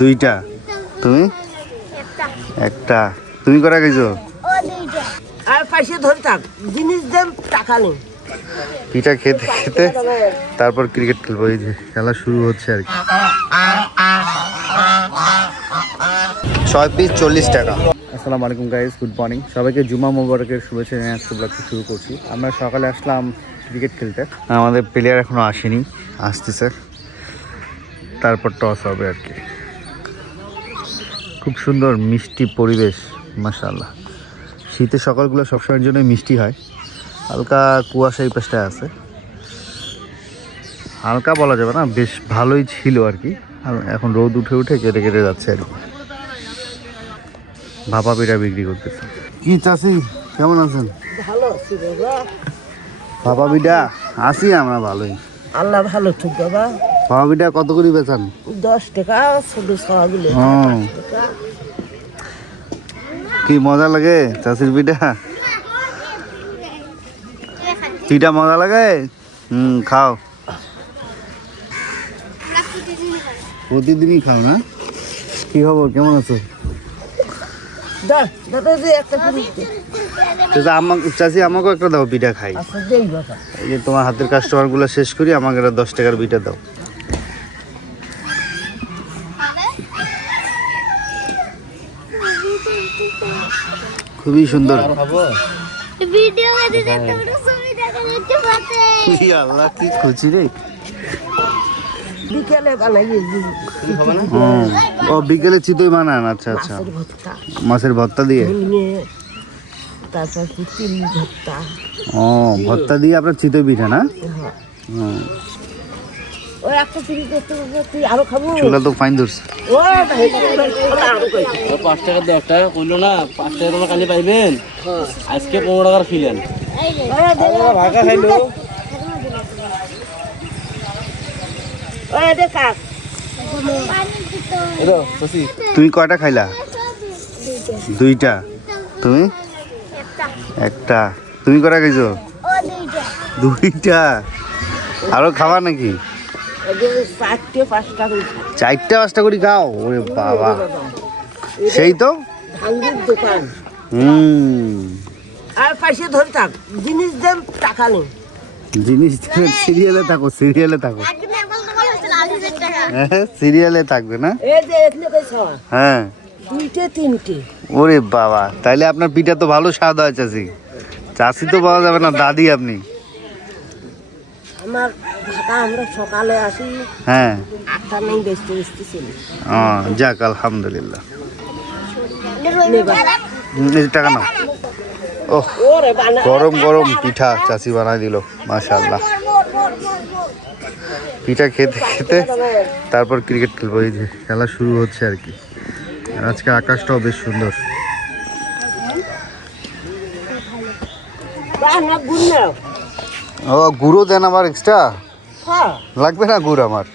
দুইটা। তুমি? একটা। তুমি কটা খাইছো? আর পাশে ধরে থাক জিনিস দেন টাকা নেই। পিঠা খেতে খেতে তারপর ক্রিকেট খেলব। এই যে খেলা শুরু হচ্ছে আর কি। ছয় পিস চল্লিশ টাকা। আসসালামু আলাইকুম গাইজ গুড মর্নিং সবাইকে জুমা মোবারকের শুভেচ্ছা জানিয়ে আজকে ব্লগটা শুরু করছি। আমরা সকালে আসলাম ক্রিকেট খেলতে। আমাদের প্লেয়ার এখনও আসেনি আসতেছে। তারপর টস হবে আর কি। খুব সুন্দর মিষ্টি পরিবেশ মাশাআল্লাহ। শীতের সকালগুলো সবসময়ের জন্য মিষ্টি হয়। হালকা কুয়াশা এই পাশটায় আছে। হালকা বলা যাবে না বেশ ভালোই ছিল আর কি। এখন রোদ উঠে উঠে কেটে কেটে যাচ্ছে আর কি। ভাপা পিঠা বিক্রি করতেছে। কি চাষি কেমন আছেন? ভালো আছি বাবা। ভাপা পিঠা আসি আমরা ভালোই। আল্লাহ ভালো ঠিক বাবা। ভাপা পিঠা কত করে বেচান? দশ টাকা ছোট সবাগুলো ও। কি মজা লাগে চাষির পিঠা? পিঠা মজা লাগে? হুম খাও। প্রতিদিনই খাও না? কি খবর? কেমন আছো? চাষি আমাকেও একটা দাও পিঠা খাই। আচ্ছা এই যে তোমার হাতের কাস্টমারগুলো শেষ করি আমাকে একটা দশ টাকার পিঠা দাও। খুবই সুন্দর। ভিডিও আল্লাহ কি খুশি রে। বিকেলে হুম। ও বিকেলে চিতই বানান আচ্ছা আচ্ছা। মাছের ভর্তা। দিয়ে? ও ভর্তা দিয়ে আপনার চিতই পিঠা না? হ্যাঁ। ওই একটা তিল করতে তুই আরও খাব। চুলা তো ফাইন ধরছে। ও ভাই আরও খাইছি পাঁচ টাকা দশ টাকা করল না পাঁচ টাকা তোমার কালি পাইবেন। আজকে পনেরো টাকার ফিলেন ভাগা খাইলো। তুমি কয়টা খাইলা? দুইটা। তুমি? একটা। তুমি কটা খাইছো? দুইটা। আরও খাবা নাকি? চারটে পাঁচটা করে খায়। পাঁচটা করে খাও? ওরে বাবা। সেই তো? ভাঙ্গির দোকান। হুম। আর পাশে ধরে থাক জিনিস দেন টাকা নেই। জিনিস সিরিয়ালে থাকো সিরিয়ালে থাকো। হ্যাঁ সিরিয়ালে থাকবে না? হ্যাঁ। দুইটে তিনটে। ওরে বাবা তাইলে আপনার পিঠা তো ভালো স্বাদ হয় চাষি চাষি তো পাওয়া যাবে না দাদি আপনি। আমার ঢাকা আমরা সকালে আসি। হ্যাঁ। আটটা নেই বেচতে বেচতে চলি। ও যাক আলহামদুলিল্লাহ। টাকা নাও। ও গরম গরম পিঠা চাষি বানাই দিল মাশাল্লাহ পিঠা খেতে খেতে তারপর ক্রিকেট খেলব এই যে খেলা শুরু হচ্ছে আর কি। আজকে আকাশটাও বেশ সুন্দর। নাও। ও গুঁড়ো দেন আমার এক্সট্রা হ্যাঁ। লাগবে না গুড় আমার?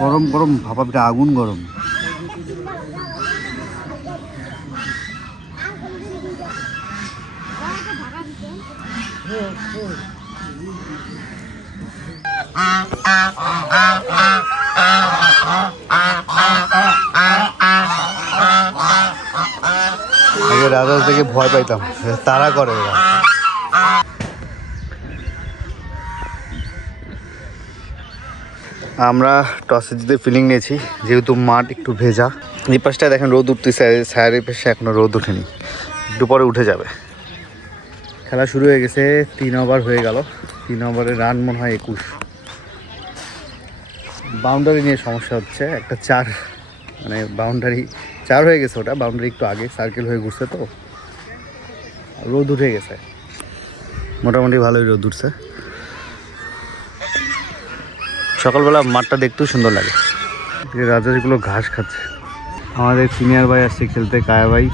গরম গরম ভাপা পিঠা আগুন গরম। আগে রাজা ভয় পাইতাম তারা করে আমরা টসে জিতে ফিলিং নিয়েছি, যেহেতু মাঠ একটু ভেজা। এই দেখেন রোদ উঠতেছে স্যারের পাশে এখনও রোদ ওঠেনি। একটু পরে উঠে যাবে। খেলা শুরু হয়ে গেছে, তিন ওভার হয়ে গেল। তিন ওভারে রান মনে হয় একুশ। বাউন্ডারি নিয়ে সমস্যা হচ্ছে। একটা চার মানে বাউন্ডারি চার হয়ে গেছে ওটা বাউন্ডারি একটু আগে সার্কেল হয়ে ঘুরছে তো। রোদ উঠে গেছে। মোটামুটি ভালোই রোদ উঠছে। সকালবেলা মাঠটা দেখতেও সুন্দর লাগে। রাজাগুলো ঘাস খাচ্ছে। আমাদের সিনিয়র ভাই আসছে খেলতে, কায়া ভাই।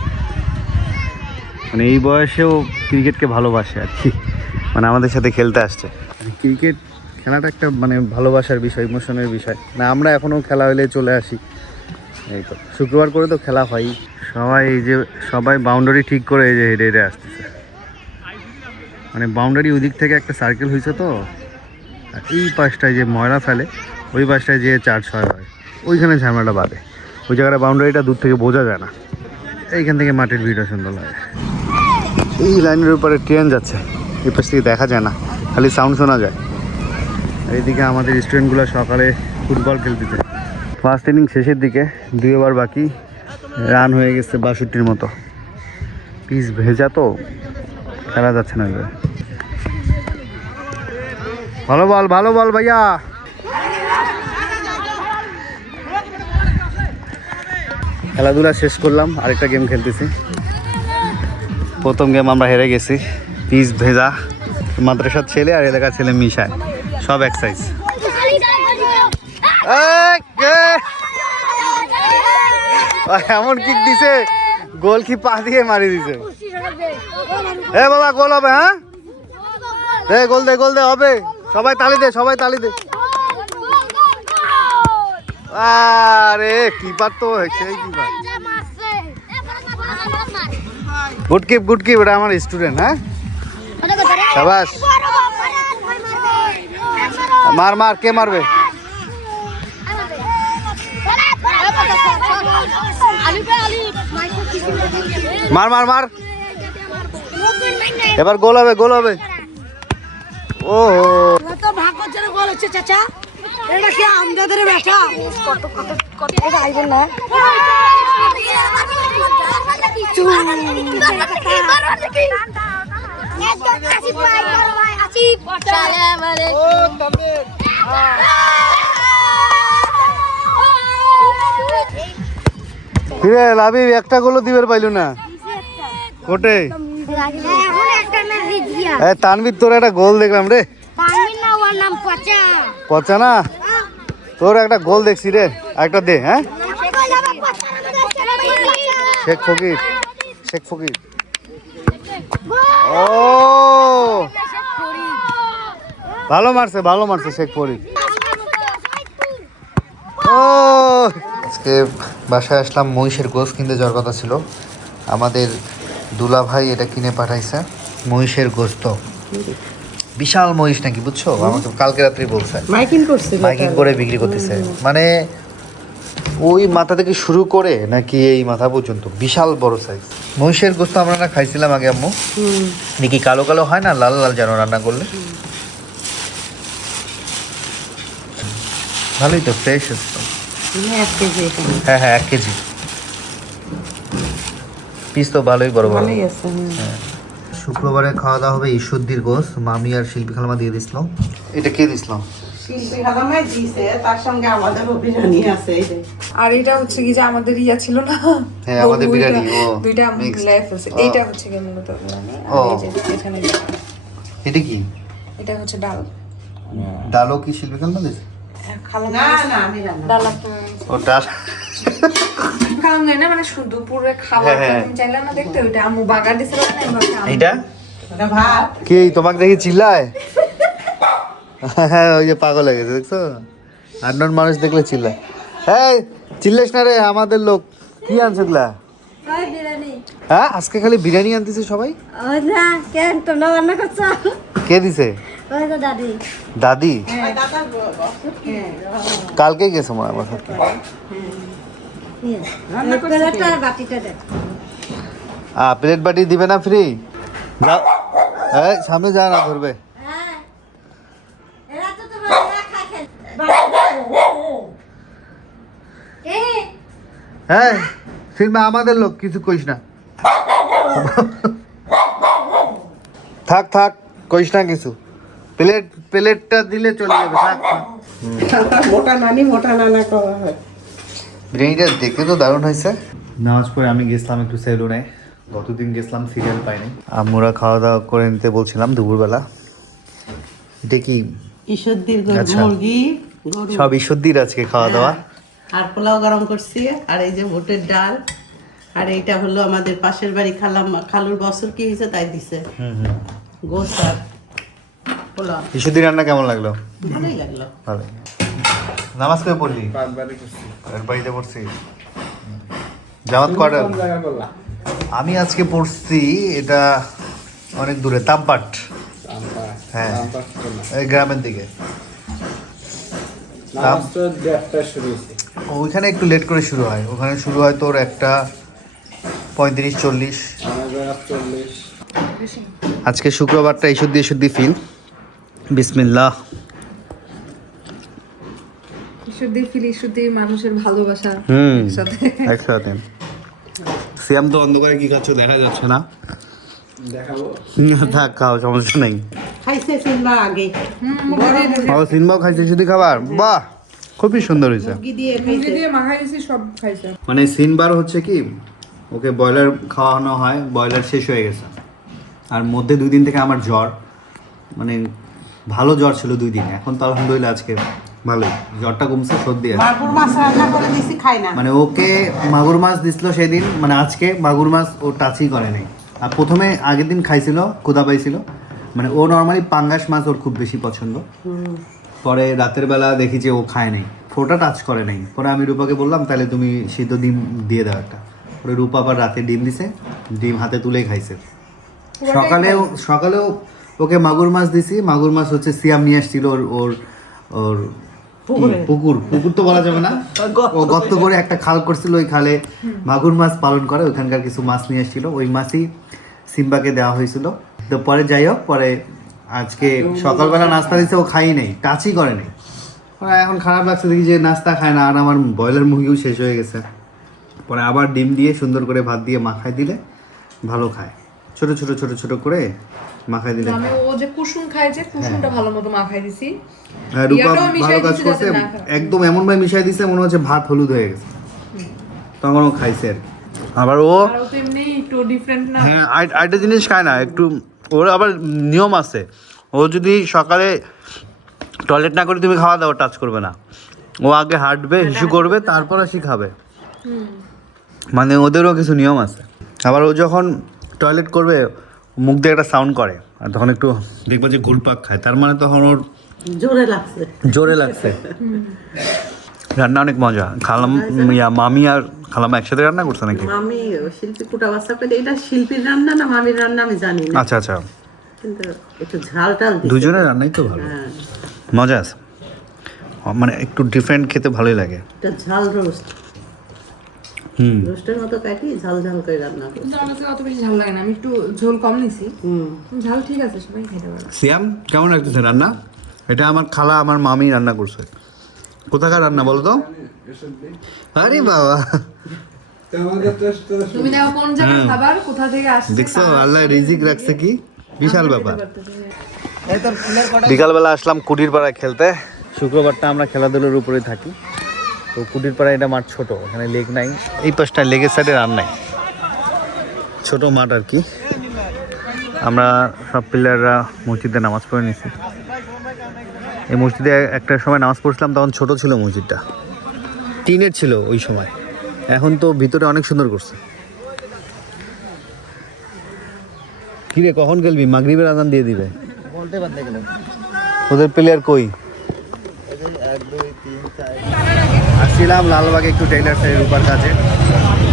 মানে এই বয়সেও ক্রিকেটকে ভালোবাসে আর কি। মানে আমাদের সাথে খেলতে আসছে। ক্রিকেট খেলাটা একটা মানে ভালোবাসার বিষয় ইমোশনের বিষয়। না, আমরা এখনও খেলা হলে চলে আসি। এই তো, শুক্রবার করে তো খেলা হয় সবাই এই যে, সবাই বাউন্ডারি ঠিক করে এই যে হেঁটে হেঁটে আসতেছে। মানে বাউন্ডারি ওই দিক থেকে একটা সার্কেল হয়েছে তো, আর এই পাশটায় যে ময়লা ফেলে, ওই পাশটায় যে চার ছয় হয়, ওইখানে ঝামেলাটা বাঁধে। ওই জায়গাটা বাউন্ডারিটা দূর থেকে বোঝা যায় না। এইখান থেকে মাটির ভিড়টা সুন্দর লাগে। এই লাইনের উপরে ট্রেন যাচ্ছে এই পাশ থেকে দেখা যায় না, খালি সাউন্ড শোনা যায়। এইদিকে আমাদের স্টুডেন্টগুলো সকালে ফুটবল খেলতেছে। ফার্স্ট ইনিং শেষের দিকে দুই ওভার বাকি রান হয়ে গেছে বাষট্টির মতো। পিস ভেজা তো, খেলা যাচ্ছে না এবার ভালো বল ভালো বল ভাইয়া। খেলাধুলা শেষ করলাম, আরেকটা গেম খেলতেছি। প্রথম গেম আমরা হেরে গেছি। পিস ভেজা, মাদ্রাসার ছেলে আর এলাকার ছেলে মিশায়। সব এক সাইজ এমন কিক দিছে গোল কি পা দিয়ে মারি দিছে। এ বাবা গোল হবে হ্যাঁ? দে গোল দে গোল দে হবে। সবাই তালি দে সবাই তালি দে। আরে কিপার তো সেই keeper good keep good keep এটা আমার স্টুডেন্ট হ্যাঁ? শাবাশ মার মার, কে মারবে? মার মার মার। এবার গোল হবে গোল হবে। ও। তো ভাগ করছে গোল হচ্ছে চাচা এটা কি আমাদের ব্যাটা কত কত কত আইবেন না লাভি একটা গোলও দিবের পাইলো না? কোটে? এ তোর একটা গোল দেখলাম রে। পচা না? তোর একটা গোল দেখছি রে। একটা দে হ্যাঁ? শেখ ফকির শেখ ফকির। ও! ভালো মারছে ভালো মারছে শেখ ফরিদ। ও! আজকে বাসায় আসলাম মহিষের গোস কিনতে যাওয়ার কথা ছিল। আমাদের দুলা ভাই এটা কিনে পাঠাইছে মহিষের গোস্ত বিশাল মহিষ নাকি বুঝছ? আমাকে কালকে রাত্রি বলছে। মাইকিং করছে মাইকিং করে বিক্রি করতেছে। মানে ওই মাথা থেকে শুরু করে নাকি এই মাথা পর্যন্ত? বিশাল বড় সাইজ মহিষের গোস্ত আমরা না খাইছিলাম আগে আম্মু। নাকি কালো কালো হয় না লাল লাল যেন রান্না করলে। ভালোই তো ফ্রেশ এক হ্যাঁ হ্যাঁ এক কেজি। পিস তো ভালোই বড় বড়। ভালোই আছে শুক্রবারে খাওয়া দাওয়া হবে ঈশ্বরদীর গোস মামি আর শিল্পী খালামা দিয়ে দিছিল এটা কে দিছিল আর এটা হচ্ছে কি যে আমাদের ইয়া ছিল না? হ্যাঁ, আমাদের বিরিয়ানি, ও, দুইটা এইটা হচ্ছে কি মূলত বিরিয়ানি? আর এই যে এখানে এটা কি? এটা হচ্ছে ডাল। ডালও কি শিল্পী খালামা দিয়েছে খালাম না না আমি রান্না ডাল ও ডাল। খাওয়ান না মানে শুধু খাবার হ্যাঁ, হ্যাঁ। চাইলে না দেখতে ওইটা আম্মু বাগার দিছিল না এবার আম্মু- ভাত। কি তোমাকে দেখি চিল্লায়? হ্যাঁ ওই যে পাগল হয়ে গেছে দেখছ? আন্ডন মানুষ দেখলে চিল্লায়। হ্যাঁ চিল্লাস না রে আমাদের লোক। কি আনছো গুলা হ্যাঁ আজকে খালি বিরিয়ানি আনতেছে সবাই? কে দিছে? দাদি। দাদি? দাদা কালকে গেছে মনে আমার দেখ আ প্লেট বাটি দিবে না ফ্রি যাও সামনে যা না ধরবে হ্যাঁ এরা তো তোমার এরা খায় খায় এ হ্যাঁ ফিল্মে আমাদের লোক কিছু কইস না। থাক থাক কইস না কিছু। প্লেট প্লেটটা দিলে চলে যাবে থাক। মোটা নানি মোটা নানা করা হয়। বিরিয়ানিটা দেখতে তো দারুণ হয়েছে। নামাজ পড়ে আমি গেছিলাম একটু সেলুনে। গতদিন গেছিলাম সিরিয়াল পাইনি। আমরা খাওয়া দাওয়া করে নিতে বলছিলাম দুপুরবেলা। এটা কি? ঈশ্বরদীর আচ্ছা। মুরগি গরু। সব ঈশ্বরদীর আজকে খাওয়া দাওয়া আর পোলাও গরম করছি আর এই যে ভোটের ডাল আর এইটা হলো আমাদের পাশের বাড়ি খালাম খালুর বছর কি হয়েছে তাই দিছে। গোস আর পোলাও। ঈশ্বরদী রান্না কেমন লাগল? ভালোই লাগল। ভালো। নামাজ করে পড়লি? বাড়িতে পড়ছি জামাত কয়টা? আমি আজকে পড়ছি এটা অনেক দূরে তামপাট। হ্যাঁ। এই গ্রামের দিকে। ওইখানে একটু লেট করে শুরু হয়। ওখানে শুরু হয় তোর একটা পঁয়ত্রিশ চল্লিশ। আজকে শুক্রবারটা ঈশ্বর দিয়ে শুদ্ধি ফিল বিসমিল্লাহ। ঈশ্বরদের ফিল ঈশ্বরদের মানুষের ভালোবাসা হুম একসাথে। একসাথে। সিয়াম তো অন্ধকারে কি খাচ্ছ? দেখা যাচ্ছে না। দেখাবো। থাক খাও সমস্যা নেই। খাইছে সিনবা আগে। ও সিনেমাও খাইছে শুধু খাবার? বাহ! খুবই সুন্দর হয়েছে। মানে সিনবার হচ্ছে কি ওকে ব্রয়লার খাওয়ানো হয় ব্রয়লার শেষ হয়ে গেছে। আর মধ্যে দুই দিন থেকে আমার জ্বর মানে ভালো জ্বর ছিল দুই দিন। এখন তো আলহামদুলিল্লাহ আজকে ভালোই। জ্বরটা কমছে সর্দি আছে। মাগুর মাছ রান্না করে দিছি খাই না। মানে ওকে মাগুর মাছ দিছিল সেদিন মানে আজকে মাগুর মাছ ও টাচই করে নাই। আর প্রথমে আগের দিন খাইছিল ক্ষুদা পাইছিল। মানে ও নর্মালি পাঙ্গাস মাছ ওর খুব বেশি পছন্দ। পরে রাতের বেলা দেখি যে ও খায় নাই। ফোটা টাচ করে নাই। পরে আমি রূপাকে বললাম তাহলে তুমি সিদ্ধ ডিম দিয়ে দাও একটা। পরে রূপা আবার রাতে ডিম দিছে ডিম হাতে তুলে খাইছে। সকালেও সকালেও ওকে মাগুর মাছ দিছি। মাগুর মাছ হচ্ছে সিয়াম নিয়ে আসছিল ওর ওর ওর পুকুর? পুকুর। তো বলা যাবে না। ও গর্ত করে একটা খাল করছিল ওই খালে। মাগুর মাছ পালন করে ওইখানকার কিছু মাছ নিয়ে এসেছিল ওই মাছই সিম্বাকে দেওয়া হয়েছিল। তো পরে যাই হোক পরে আজকে সকালবেলা নাস্তা দিচ্ছে ও খাই নাই টাচই করে নাই। পরে এখন খারাপ লাগছে দেখি যে নাস্তা খায় না আর আমার ব্রয়লার মুরগিও শেষ হয়ে গেছে। পরে আবার ডিম দিয়ে সুন্দর করে ভাত দিয়ে মাখায় দিলে ভালো খায়। ছোট ছোট ছোট ছোট করে মাখায় দিলে। আমি ও যে কুসুম খাইছে কুসুমটা ভালো মতো মাখাই দিছি। হ্যাঁ, রূপা ভালো কাজ করছে খায়। একদম এমন ভাবে মিশাই দিছে মনে হচ্ছে ভাত হলুদ হয়ে গেছে। তখন ও খাইছে। আর আবার ও? আর ও তো এমনি একটু ডিফারেন্ট না। হ্যাঁ আই- আরেকটা জিনিস খায় না একটু ওর আবার নিয়ম আছে। ও যদি সকালে টয়লেট না করে তুমি খাওয়া দাও টাচ করবে না। ও আগে হাঁটবে হিসু করবে তারপর আসি খাবে। মানে ওদেরও কিছু নিয়ম আছে। আবার ও যখন টয়লেট করবে মুখ দিয়ে একটা সাউন্ড করে। আর তখন একটু দেখবে যে ঘুরপাক খায়। তার মানে তখন ওর জোরে লাগছে। জোরে লাগছে। রান্না অনেক মজা। খালাম ইয়া মামি আর খালাম একসাথে রান্না করছে নাকি? মামি শিল্পী কুটা পেলে এটা শিল্পীর রান্না না মামির রান্না আমি জানি না। আচ্ছা আচ্ছা। কিন্তু একটু ঝাল টাল দুজনের রান্নাই তো ভালো। হ্যাঁ। মজা আছে। মানে একটু ডিফারেন্ট খেতে ভালোই লাগে। এটা ঝাল রোস্ট হুম। রোস্টের মতো কাটি ঝাল ঝাল করে রান্না কিন্তু আমার অত বেশি ঝাল লাগে না। আমি একটু ঝোল কম নিছি। হুম। ঝাল ঠিক আছে সবাই খেতে পারে সিয়াম কেমন লাগতেছে রান্না? এটা আমার খালা আমার মামি রান্না করছে। কোথাকার রান্না বলো তো আরে বাবা। তুমি দেখো কোন জায়গার খাবার কোথা থেকে আসছে দেখছ আল্লাহ রিজিক রাখছে কি? বিশাল ব্যাপার। বিকালবেলা আসলাম কুটির পাড়ায় খেলতে। শুক্রবারটা আমরা খেলাধুলার উপরে থাকি। তো কুটির পাড়ায় এটা মাঠ ছোট এখানে লেক নাই। এই পাশটা লেগের সাইডে রান নাই। ছোট মাঠ আর কি। আমরা সব প্লেয়াররা মসজিদে নামাজ পড়ে নিছি। এই মসজিদে একটা সময় নামাজ পড়ছিলাম, তখন ছোট ছিল মসজিদটা। টিনের ছিল ওই সময়। এখন তো ভিতরে অনেক সুন্দর করছে। কিরে, কখন খেলবি? মাগরিবের আদান দিয়ে দিবে। ওদের প্লেয়ার কই? আসছিলাম লালবাগে একটু টেইলার সাইডের উপর কাছে।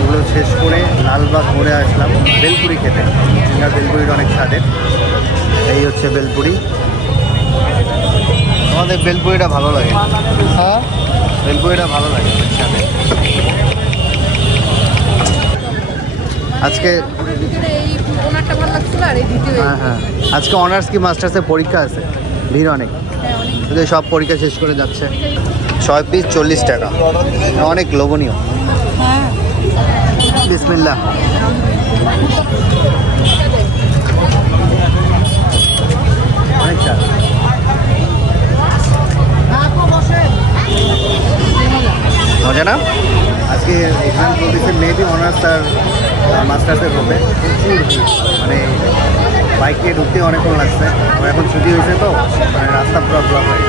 ওগুলো শেষ করে লালবাগ ঘুরে আসলাম। বেলপুরি খেতে। বেলপুরির অনেক স্বাদের। এই হচ্ছে বেলপুরি। আমাদের বেলপুরিটা ভালো লাগে। হ্যাঁ? বেলপুরিটা ভালো লাগে আজকে হ্যাঁ হ্যাঁ। আজকে অনার্স কি মাস্টার্সের পরীক্ষা আছে? ভিড় অনেক। সব পরীক্ষা শেষ করে যাচ্ছে। ছয় পিস চল্লিশ টাকা। অনেক লোভনীয়। বিসমিল্লা অনেক চাল মজা না আজকে এক্সাম চলতেছে মেবি অনার্স আর মাস্টার্সের হবে। মানে বাইকে ঢুকতে অনেকক্ষণ লাগছে এখন ছুটি হয়েছে তো মানে রাস্তা পুরো ব্লক হয়ে।